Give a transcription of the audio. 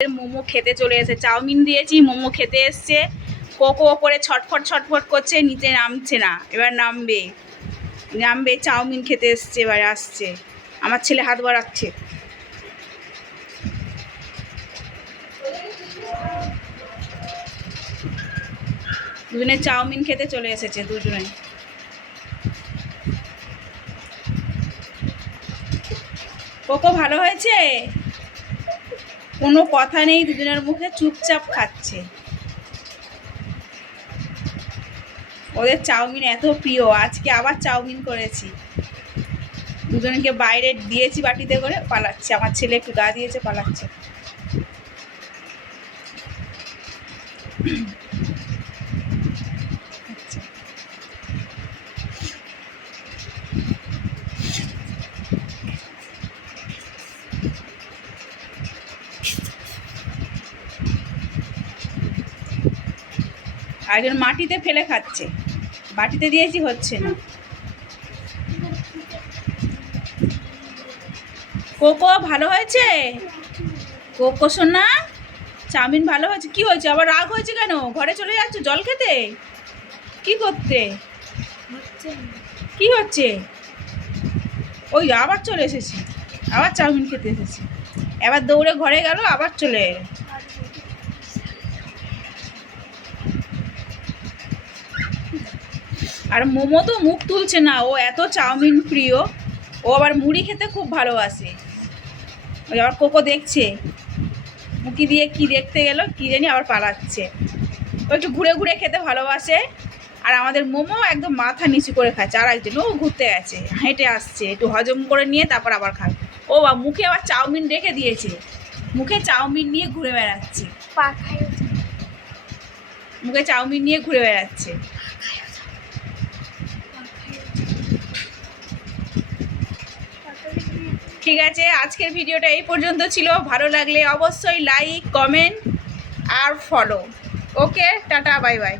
মোমো খেতে চলে এসে চাউমিন দিয়েছি, মোমো খেতে এসছে। কোকো ওপরে ছটফট ছটফট করছে, নিচে নামছে না, এবার নামবে নামবে। চাউমিন খেতে এসছে, এবার আসছে। আমার ছেলে হাত বাড়াচ্ছে। দুজনে চাউমিন খেতে চলে এসেছে দুজনে। কোকো ভালো হয়েছে? কোনো কথা নেই দুজনের মুখে, চুপচাপ খাচ্ছে। ওদের চাউমিন এত প্রিয়, আজকে আবার চাউমিন করেছি। দুজনকে বাইরে দিয়েছি বাটিতে করে, পালাচ্ছে। আমার ছেলে একটু গা দিয়েছে, পালাচ্ছে। একজন মাটিতে ফেলে খাচ্ছে, বাটিতে দিয়েছি, হচ্ছে না। কোকো ভালো হয়েছে? কোকো সোনা, চাউমিন ভালো হয়েছে? কি হয়েছে, আবার রাগ হয়েছে কেন? ঘরে চলে যাচ্ছ জল খেতে? কি করতে? কি হচ্ছে? ওই আবার চলে এসেছি, আবার চাউমিন খেতে এসেছি। এবার দৌড়ে ঘরে গেল, আবার চলে এলো। আর মোমো তো মুখ তুলছে না, ও এত চাউমিন প্রিয়। ও আবার মুড়ি খেতে খুব ভালোবাসে। ওই আবার কোকো দেখছে, মুখি দিয়ে কি দেখতে গেল কি জানি, আবার পালাচ্ছে। ও একটু ঘুরে ঘুরে খেতে ভালোবাসে। আর আমাদের মোমো একদম মাথা নিচু করে খাচ্ছে। আর একজন ও ঘুরতে গেছে, হেঁটে আসছে, একটু হজম করে নিয়ে তারপর আবার খাবে। ও বা মুখে আবার চাউমিন রেখে দিয়েছে, মুখে চাউমিন নিয়ে ঘুরে বেড়াচ্ছে। মুখে চাউমিন নিয়ে ঘুরে বেড়াচ্ছে। ঠিক আছে, আজকের ভিডিওটা এই পর্যন্ত ছিল। ভালো লাগলে অবশ্যই লাইক, কমেন্ট আর ফলো। ওকে, টাটা, বাই বাই।